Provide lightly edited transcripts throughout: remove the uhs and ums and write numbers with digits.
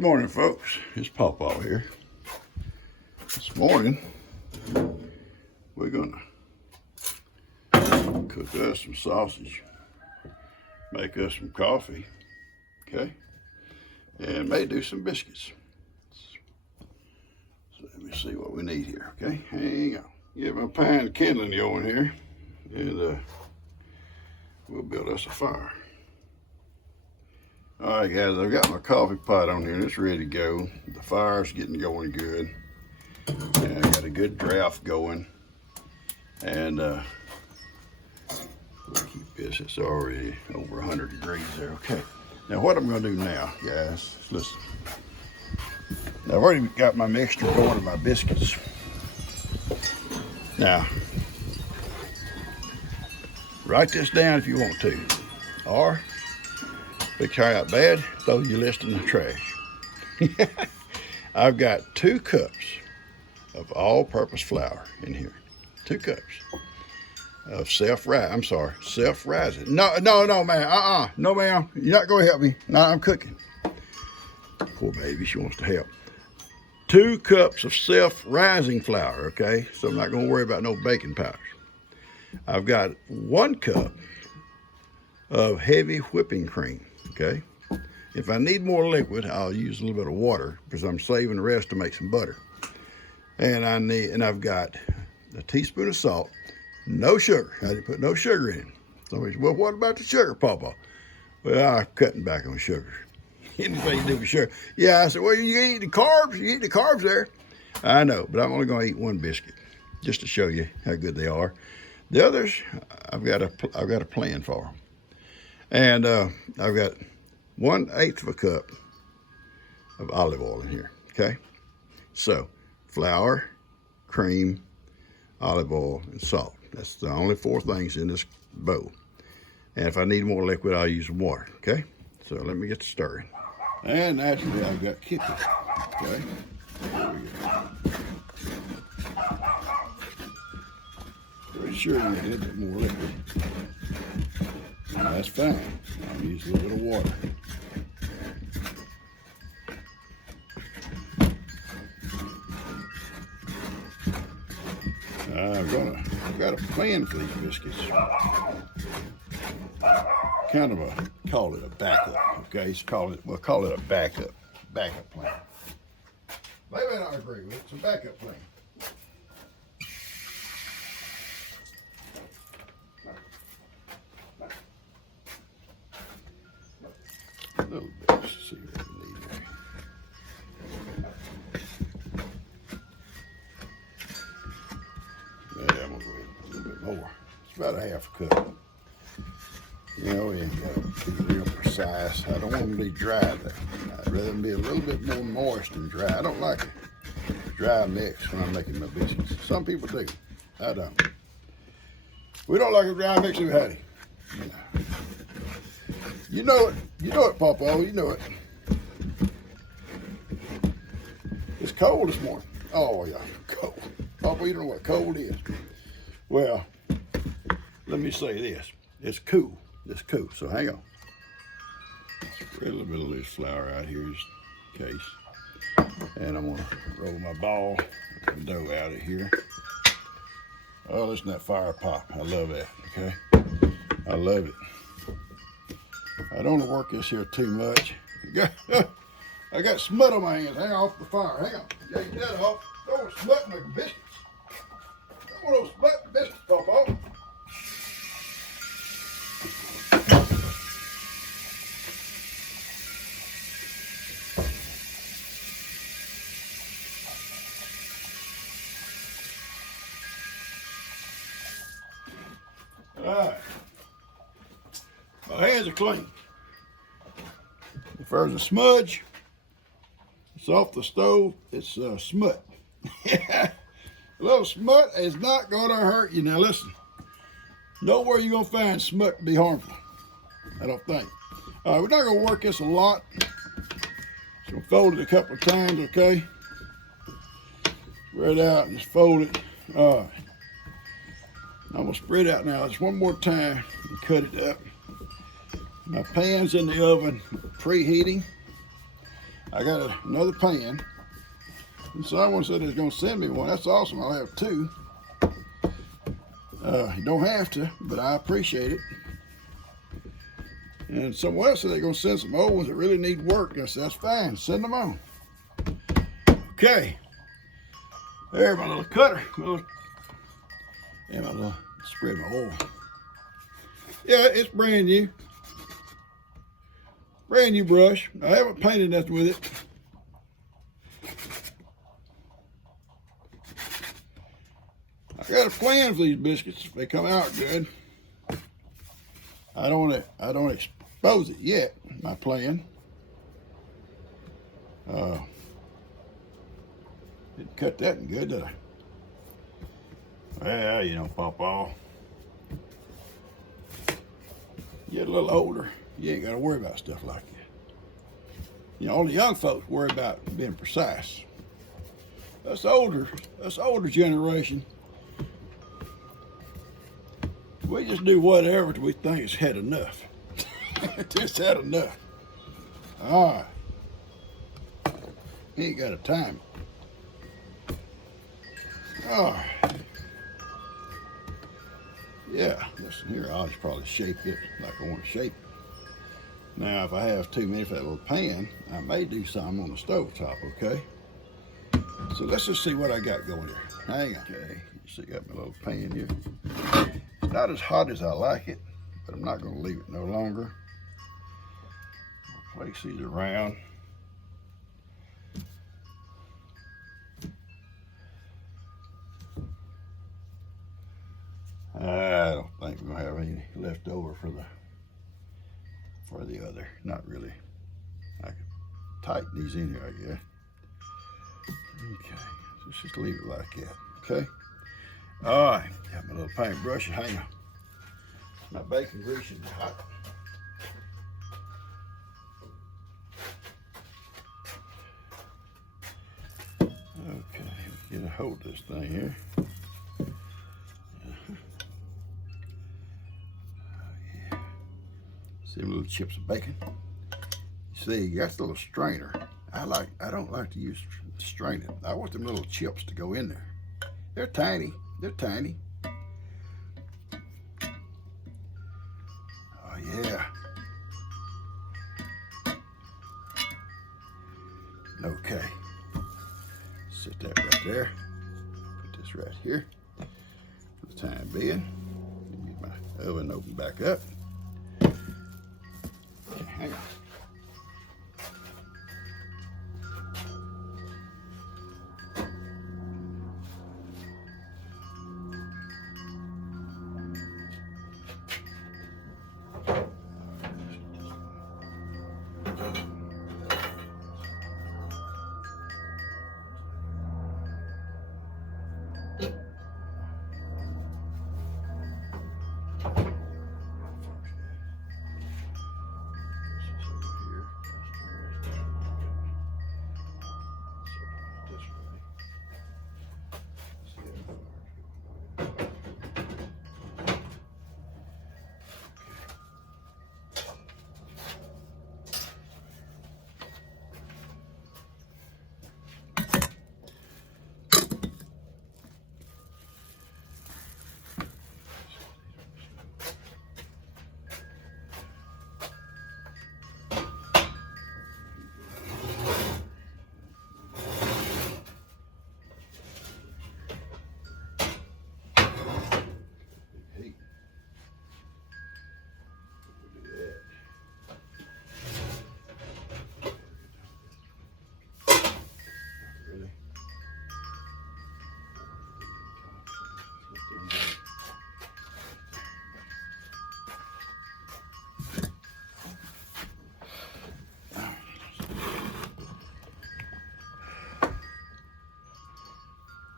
Good morning, folks. It's Pawpaw here. This morning, we're gonna cook us some sausage, make us some coffee, okay? And may do some biscuits. So let me see what we need here, okay? Hang on. Get my pan of kindling going here, and we'll build us a fire. All right, guys, I've got my coffee pot on here and it's ready to go. The fire's getting going good. And I got a good draft going. And we'll keep this, it's already over 100 degrees there, okay. Now what I'm gonna do now, guys, listen. Now I've already got my mixture going to my biscuits. Now, write this down if you want to, or if it turns out bad, throw your list in the trash. I've got 2 cups of all-purpose flour in here. 2 cups of self-rising. No, man. No, ma'am. You're not going to help me. No, I'm cooking. Poor baby, she wants to help. 2 cups of self-rising flour, okay? So I'm not going to worry about no baking powders. I've got 1 cup of heavy whipping cream. Okay, if I need more liquid, I'll use a little bit of water because I'm saving the rest to make some butter. And I've got a teaspoon of salt, no sugar. I didn't put no sugar in. Somebody said, well, what about the sugar, Papa? Well, I'm cutting back on sugar. Anything you do with sugar. Yeah, I said, well, you eat the carbs. You eat the carbs there. I know, but I'm only going to eat 1 biscuit just to show you how good they are. The others, I've got a plan for them. And I've got 1/8 of a cup of olive oil in here, okay? So, flour, cream, olive oil, and salt. That's the only 4 things in this bowl. And if I need more liquid, I'll use water, okay? So let me get to stirring. And naturally, I've got Kippy, okay? There we go. Pretty sure you need a little bit more liquid. That's fine. I'll use a little bit of water. I've got a plan for these biscuits. Kind of call it a backup, okay? We'll call it a backup plan. They may not agree with it, it's a backup plan. A little bit, let's see what we need there. Yeah, I'm gonna go ahead a little bit more. It's about a 1/2 cup. You know, and be real precise. I don't want them to be dry though. I'd rather them be a little bit more moist than dry. I don't like a dry mix when I'm making my biscuits. Some people do. I don't. We don't like a dry mix, have we, Hattie? No. You know it, Pawpaw, you know it. It's cold this morning. Oh yeah, cold. Pawpaw, you don't know what cold is. Well, let me say this. It's cool. It's cool, so hang on. Spread a little bit of loose flour out here just in case. And I'm gonna roll my ball of dough out of here. Oh, listen to that fire pop. I love that, okay? I love it. I don't want to work this here too much. I got smut on my hands. Hang off the fire. Hang on. Take that off. Throw smut in the biscuits. Don't want those smut in the biscuits, Pawpaw. All right. My hands are clean. If there's a smudge, it's off the stove, it's smut. A little smut is not gonna hurt you. Now listen, nowhere you're gonna find smut to be harmful, I don't think. All right, we're not gonna work this a lot. Just gonna fold it a couple of times, okay? Spread it out and just fold it. All right. I'm gonna spread it out now just one more time and cut it up. My pan's in the oven preheating. I got another pan. And someone said they're going to send me one. That's awesome. I'll have two. You don't have to, but I appreciate it. And someone else said they're going to send some old ones that really need work. I said, that's fine. Send them on. Okay. There, my little cutter. And my little spread my oil. Yeah, it's brand new. Brand new brush. I haven't painted nothing with it. I got a plan for these biscuits. If they come out good, I don't expose it yet. My plan. Didn't cut that in good, did I? Well, you know, Pawpaw. You get a little older, you ain't got to worry about stuff like that. You know, all the young folks worry about being precise. Us older generation, we just do whatever till we think it's had enough. Just had enough. All right. He ain't got a time. All right. Yeah, listen here, I'll just probably shape it like I want to shape it. Now, if I have too many for that little pan, I may do some on the stove top, okay? So let's just see what I got going here. Hang on. Okay, you see, got my little pan here. It's not as hot as I like it, but I'm not going to leave it no longer. I'll place these around. I don't think we're gonna have any left over for the other. Not really. I could tighten these in here, I guess. Okay, so let's just leave it like that. Okay. All right. Got my little paintbrush. Hang on. My bacon grease is hot. Okay, get a hold of this thing here. See them little chips of bacon. You see, you got the little strainer. I don't like to use strainer. I want them little chips to go in there. They're tiny. They're tiny. Oh yeah. Okay. Set that right there. Put this right here for the time being. Get my oven open back up. Okay, hang on.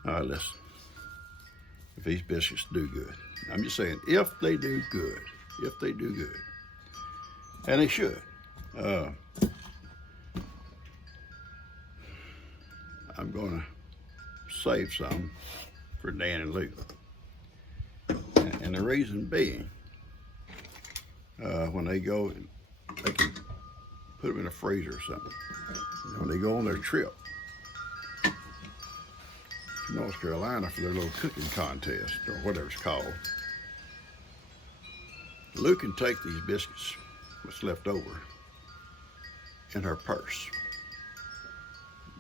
All right, listen. If these biscuits do good, I'm just saying, if they do good, and they should. I'm gonna save some for Dan and Luke, and the reason being, when they go, they can put them in the freezer or something. When they go on their trip to North Carolina for their little cooking contest or whatever it's called, Lou can take these biscuits, what's left over, in her purse.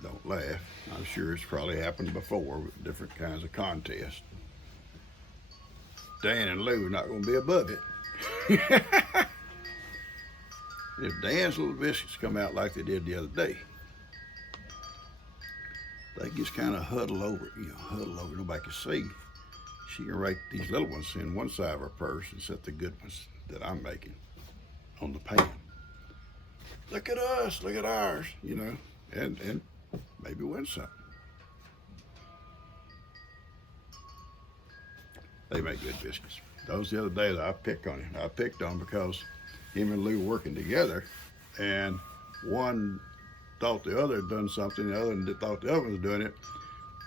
Don't laugh. I'm sure it's probably happened before with different kinds of contests. Dan and Lou are not going to be above it. If Dan's little biscuits come out like they did the other day, they just kind of huddle over, nobody can see. She can rake these little ones in one side of her purse and set the good ones that I'm making on the pan. Look at us, look at ours, and maybe win something. They make good biscuits. Those the other day that I picked on him. I picked on because him and Lou were working together, and one thought the other had done something, the other one thought the other one was doing it,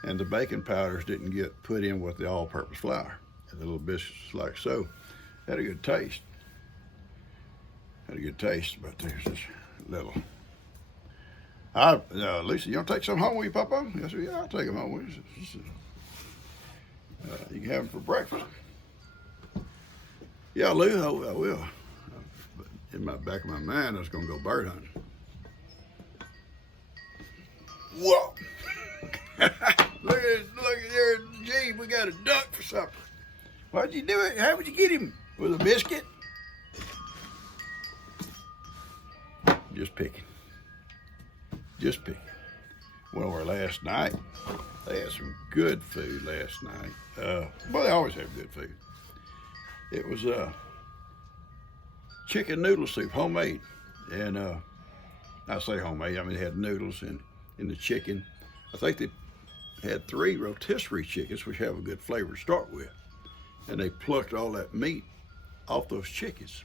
and the baking powders didn't get put in with the all-purpose flour. And the little biscuits like so. Had a good taste. But there's this little. Lisa, you want to take some home with you, Papa? I said, yeah, I'll take them home with you. You can have them for breakfast. Yeah, Lou, I will. But in my back of my mind, I was going to go bird hunting. Whoa! look at there, gee, we got a duck for supper. Why'd you do it? How would you get him? With a biscuit? Just picking. Well, last night, they had some good food last night. Well, they always have good food. It was chicken noodle soup, homemade. And I say homemade, I mean, they had noodles in the chicken. I think they had 3 rotisserie chickens, which have a good flavor to start with. And they plucked all that meat off those chickens.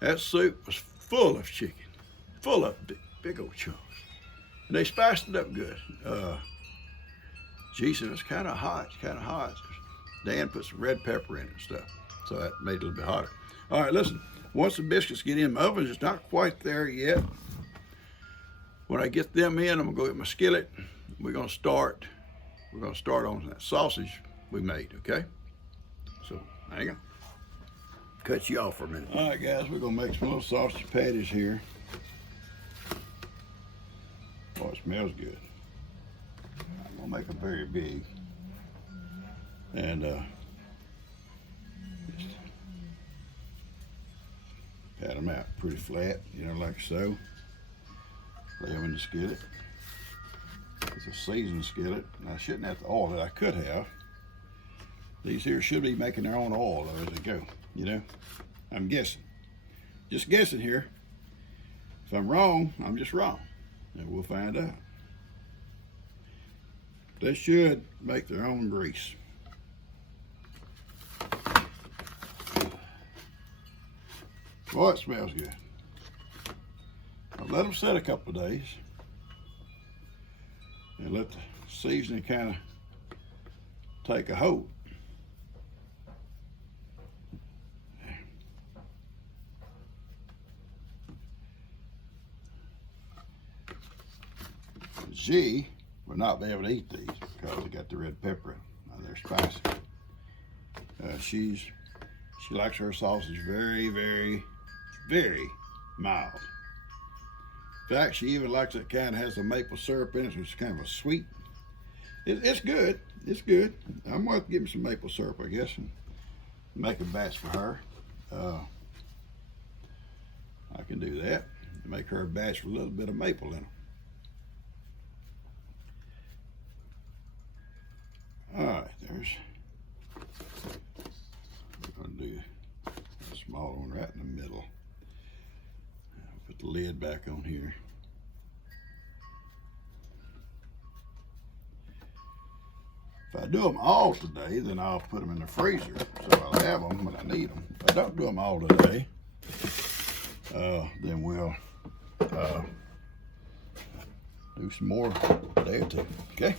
That soup was full of chicken, full of big old chunks. And they spiced it up good. Jason, it's kind of hot. Dan put some red pepper in it and stuff, so that made it a little bit hotter. All right, listen. Once the biscuits get in the oven, it's not quite there yet. When I get them in, I'm gonna go get my skillet. We're gonna start on that sausage we made. Okay. So hang on. Cut you off for a minute. All right, guys, we're gonna make some little sausage patties here. Oh, it smells good. I'm gonna make them very big, and just pat them out pretty flat, like so. Lay them in the skillet. It's a seasoned skillet, and I shouldn't have the oil that I could have. These here should be making their own oil though, as they go. I'm guessing. Just guessing here. If I'm wrong, I'm just wrong. And we'll find out. They should make their own grease. Boy, it smells good. I'll let them set a couple of days and let the seasoning kind of take a hold. She will not be able to eat these because they got the red pepper in them. They're spicy. She likes her sausage very, very, very mild. In fact, she even likes it kind of has the maple syrup in it, so it's kind of a sweet. It's good. It's good. I'm going to give me some maple syrup, I guess, and make a batch for her. I can do that. Make her a batch with a little bit of maple in them. All right, we're going to do a small one right in the middle. Put the lid back on here. If I do them all today, then I'll put them in the freezer, so I'll have them when I need them. If I don't do them all today, then we'll do some more a day or two, okay?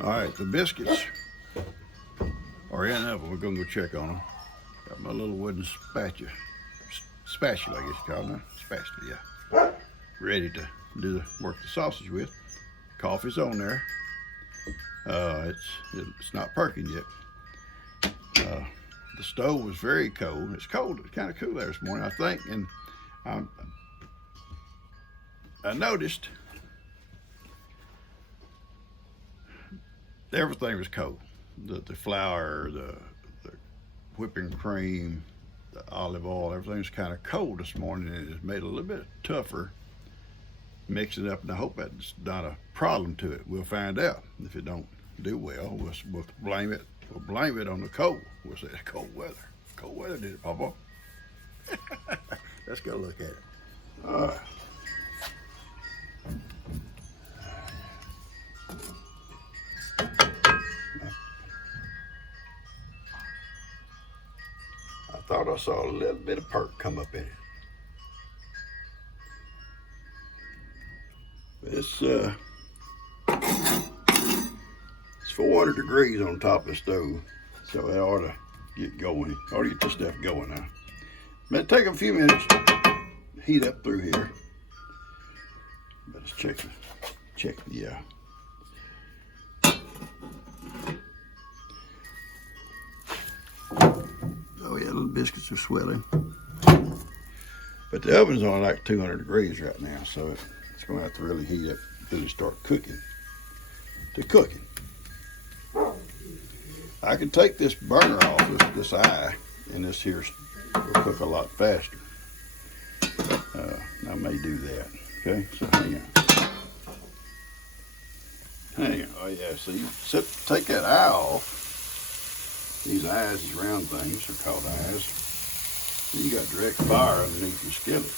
All right, the biscuits are in the oven. We're gonna go check on them. Got my little wooden spatula, I guess you call it, spatula, yeah. Ready to do the work the sausage with. Coffee's on there. It's not perking yet. The stove was very cold. It's cold, it's kind of cool there this morning, I think, and I noticed everything was cold. The flour, the whipping cream, the olive oil, everything's kind of cold this morning, and it's made it a little bit tougher. Mix it up, and I hope that's not a problem to it. We'll find out. If it don't do well, we'll blame it. We'll blame it on the cold. We'll say it's cold weather. Cold weather did it, Papa. Let's go look at it. I thought I saw a little bit of perk come up in it. It's 400 degrees on top of the stove, so it ought to get going. Ought to get this stuff going now. But it'll take a few minutes to heat up through here. But let's check the oh yeah, little biscuits are swelling. But the oven's on like 200 degrees right now, so it's gonna have to really heat up until it start cooking. I can take this burner off, this eye, and this here will cook a lot faster. I may do that. Okay, so hang on. Oh yeah, so you take that eye off. These eyes, these round things are called eyes. And you got direct fire underneath your skillet.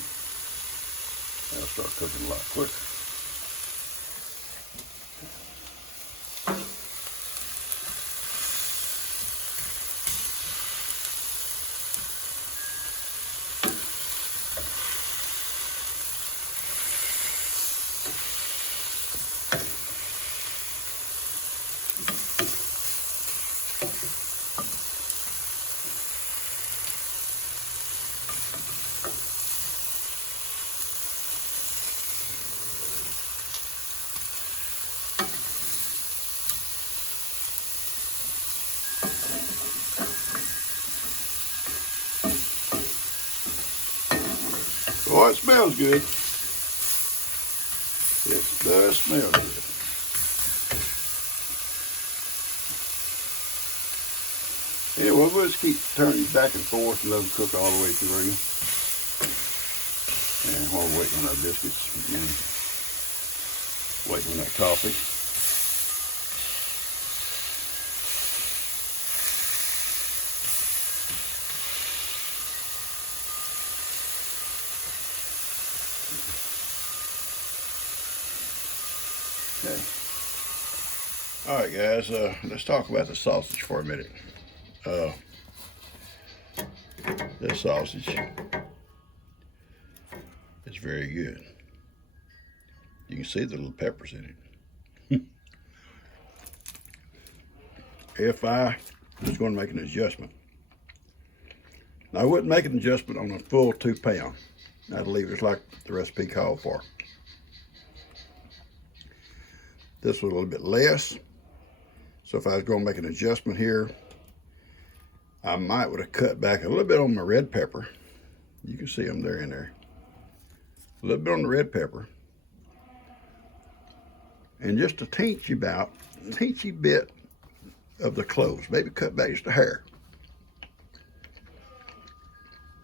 That'll start cooking a lot quicker. Oh, it smells good. It does smell good. Anyway, we'll just keep turning back and forth and let them cook all the way through. And while we're waiting on our biscuits and waiting on that coffee. Okay. All right, guys, let's talk about the sausage for a minute. This sausage is very good. You can see the little peppers in it. If I was going to make an adjustment, I wouldn't make an adjustment on a full 2 pound. I'd leave it like the recipe called for. This was a little bit less. So if I was going to make an adjustment here, I might would have cut back a little bit on my red pepper. You can see them there in there. A little bit on the red pepper. And just a teensy bit of the cloves. Maybe cut back just a hair.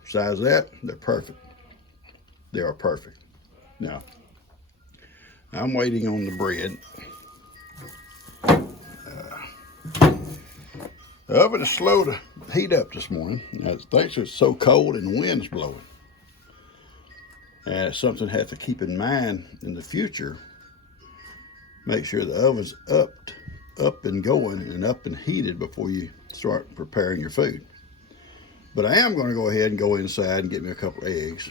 Besides that, they're perfect. They are perfect. Now, I'm waiting on the bread. The oven is slow to heat up this morning. Thanks, it's so cold and the wind's blowing. And it's something I have to keep in mind in the future. Make sure the oven's up and going and up and heated before you start preparing your food. But I am going to go ahead and go inside and get me a couple of eggs.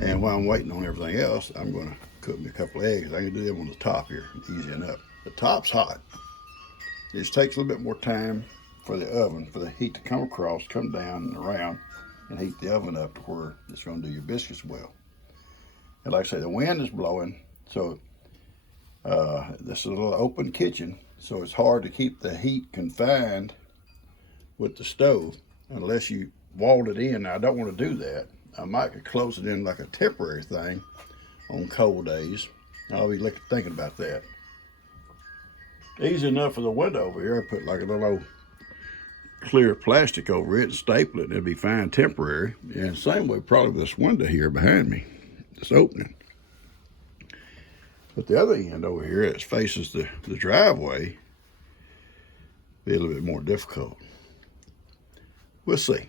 And while I'm waiting on everything else, I'm going to cook me a couple of eggs. I can do them on the top here, easy enough. The top's hot. It just takes a little bit more time for the oven, for the heat to come across, come down and around, and heat the oven up to where it's going to do your biscuits well. And like I say, the wind is blowing, so this is a little open kitchen, so it's hard to keep the heat confined with the stove unless you walled it in. Now, I don't want to do that. I might close it in like a temporary thing on cold days. I'll be thinking about that. Easy enough for the window over here. I put like a little old clear plastic over it and staple it, and it'll be fine temporary. And same way probably with this window here behind me, this opening. But the other end over here, it faces the driveway, be a little bit more difficult. We'll see.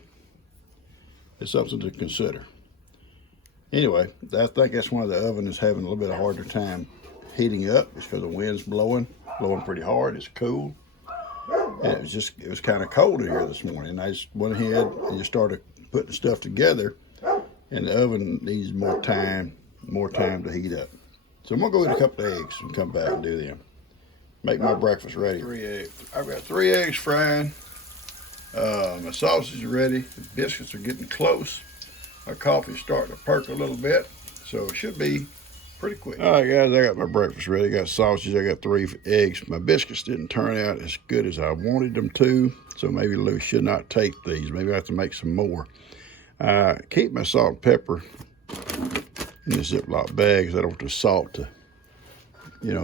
It's something to consider. Anyway, I think that's why the oven is having a little bit of a harder time heating up. It's because the wind's blowing pretty hard. It's cool. And it was kind of cold in here this morning. I just went ahead and just started putting stuff together, and the oven needs more time to heat up. So I'm gonna go eat a couple of eggs and come back and do them. Make my breakfast ready. 3 eggs. I've got 3 eggs frying. My sausage is ready. The biscuits are getting close. My coffee's starting to perk a little bit, so it should be pretty quick. All right, guys, I got my breakfast ready. I got sausage. I got 3 eggs. My biscuits didn't turn out as good as I wanted them to, so maybe Lou should not take these. Maybe I have to make some more. Keep my salt and pepper in the Ziploc bags. I don't want the salt to,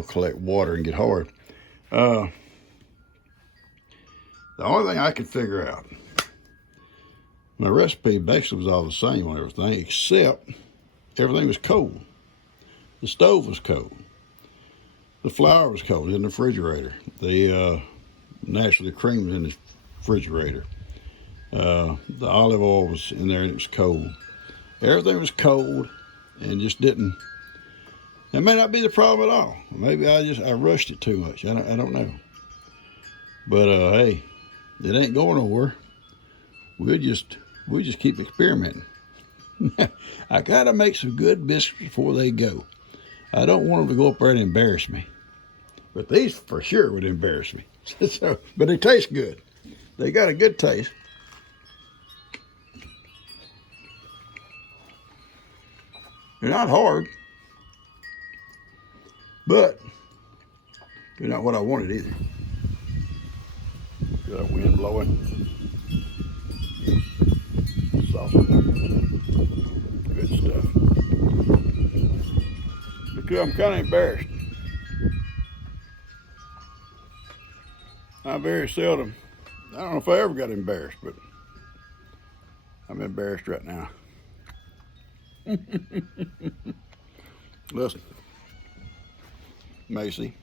collect water and get hard. The only thing I could figure out, my recipe basically was all the same on everything, except everything was cold. The stove was cold. The flour was cold in the refrigerator. Naturally, the cream was in the refrigerator. The olive oil was in there and it was cold. Everything was cold and just didn't. That may not be the problem at all. Maybe I rushed it too much. I don't know. But hey, it ain't going nowhere. We'll just keep experimenting. I gotta make some good biscuits before they go. I don't want them to go up there and embarrass me. But these for sure would embarrass me. But they taste good. They got a good taste. They're not hard, but they're not what I wanted either. Got that wind blowing. Sausage. Good stuff. Because I'm kind of embarrassed. I very seldom, I don't know if I ever got embarrassed, but I'm embarrassed right now. Listen, Macy,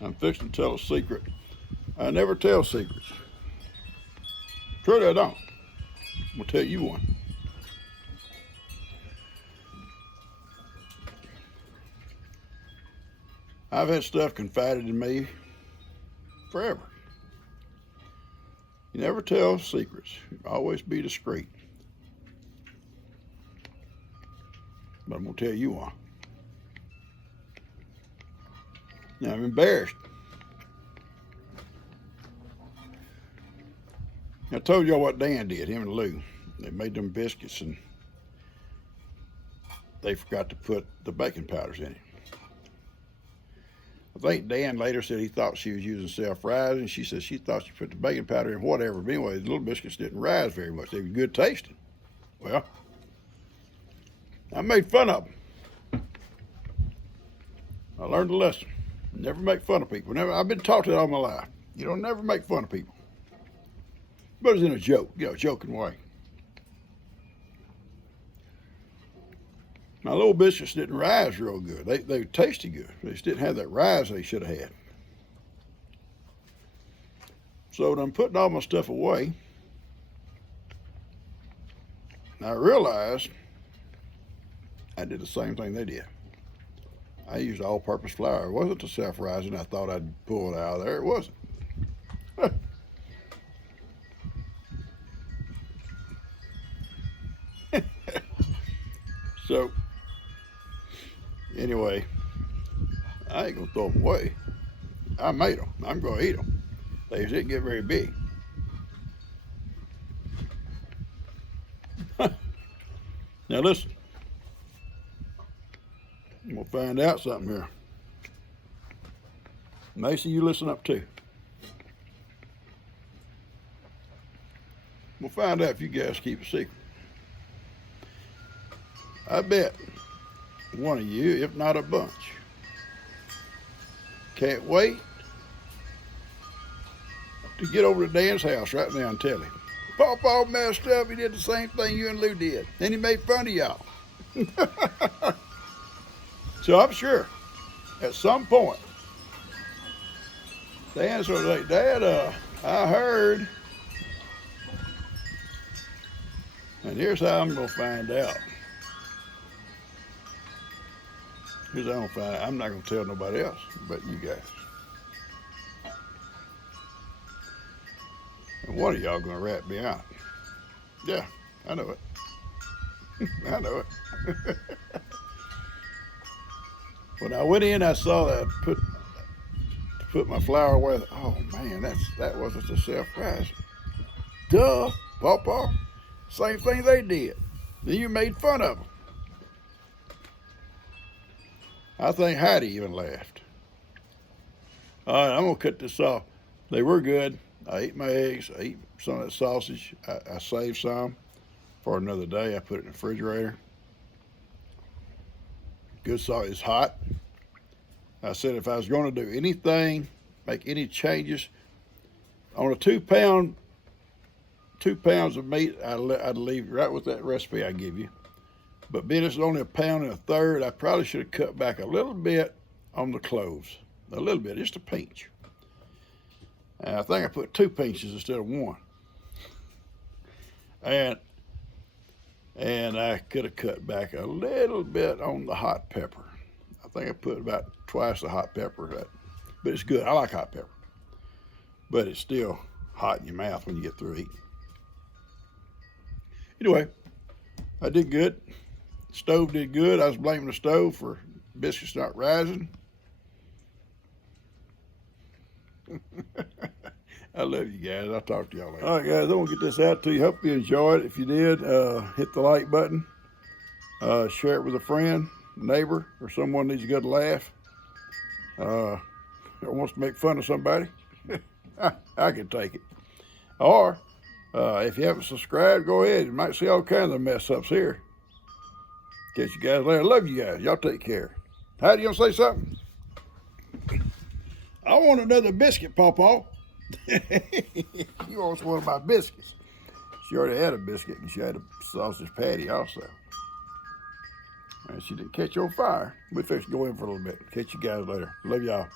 I'm fixing to tell a secret. I never tell secrets. Truly, I don't. I'm gonna tell you one. I've had stuff confided in me forever. You never tell secrets. You always be discreet. But I'm gonna tell you one. Now I'm embarrassed. I told y'all what Dan did, him and Lou. They made them biscuits and they forgot to put the baking powders in it. I think Dan later said he thought she was using self-rising. She said she thought she put the baking powder in whatever. But anyway, the little biscuits didn't rise very much. They were good tasting. Well, I made fun of them. I learned a lesson. Never make fun of people. I've been taught that all my life. You don't never make fun of people. But it's in a joke, joking way. My little biscuits didn't rise real good. They tasted good. They just didn't have that rise they should have had. So I'm putting all my stuff away. I realized I did the same thing they did. I used all-purpose flour. It wasn't the self-rising I thought I'd pull it out of there. It wasn't. So, anyway, I ain't gonna throw them away. I made them. I'm gonna eat them. They didn't get very big. Now listen, I'm gonna find out something here. Mason, you listen up too. We'll find out if you guys keep a secret. I bet one of you, if not a bunch, can't wait to get over to Dan's house right now and tell him, Pawpaw messed up, he did the same thing you and Lou did. And he made fun of y'all. So I'm sure at some point, Dan's sort of like, Dad, I heard. And here's how I'm gonna find out. Here's how I'm gonna find out. I'm not gonna tell nobody else but you guys. And one of y'all gonna rat me out. Yeah, I know it. I know it. When I went in, I saw that put my flour away. Oh man, that wasn't the self-rise. Duh, Pawpaw. Same thing they did. Then you made fun of them. I think Heidi even laughed. All right, I'm gonna cut this off. They were good. I ate my eggs. I ate some of that sausage. I saved some for another day. I put it in the refrigerator. Good sausage. It's hot. I said if I was going to do anything, make any changes on a 2 pounds of meat, I'd leave right with that recipe I give you. But being it's only 1 1/3 pounds, I probably should have cut back a little bit on the cloves. A little bit, just a pinch. And I think I put 2 pinches instead of 1. And I could have cut back a little bit on the hot pepper. I think I put about twice the hot pepper. But it's good. I like hot pepper. But it's still hot in your mouth when you get through eating. Anyway, I did good. Stove did good. I was blaming the stove for biscuits not rising. I love you guys. I'll talk to y'all later. All right, guys, I'm going to get this out to you. Hope you enjoyed it. If you did, hit the like button. Share it with a friend, neighbor, or someone needs a good laugh. Or wants to make fun of somebody. I can take it. Or, if you haven't subscribed, go ahead. You might see all kinds of mess ups here. Catch you guys later. Love you guys. Y'all take care. Heidi, you gonna say something? I want another biscuit, Pawpaw. You want one of my biscuits. She already had a biscuit and she had a sausage patty also. And she didn't catch on fire. We fixed to go in for a little bit. Catch you guys later. Love y'all.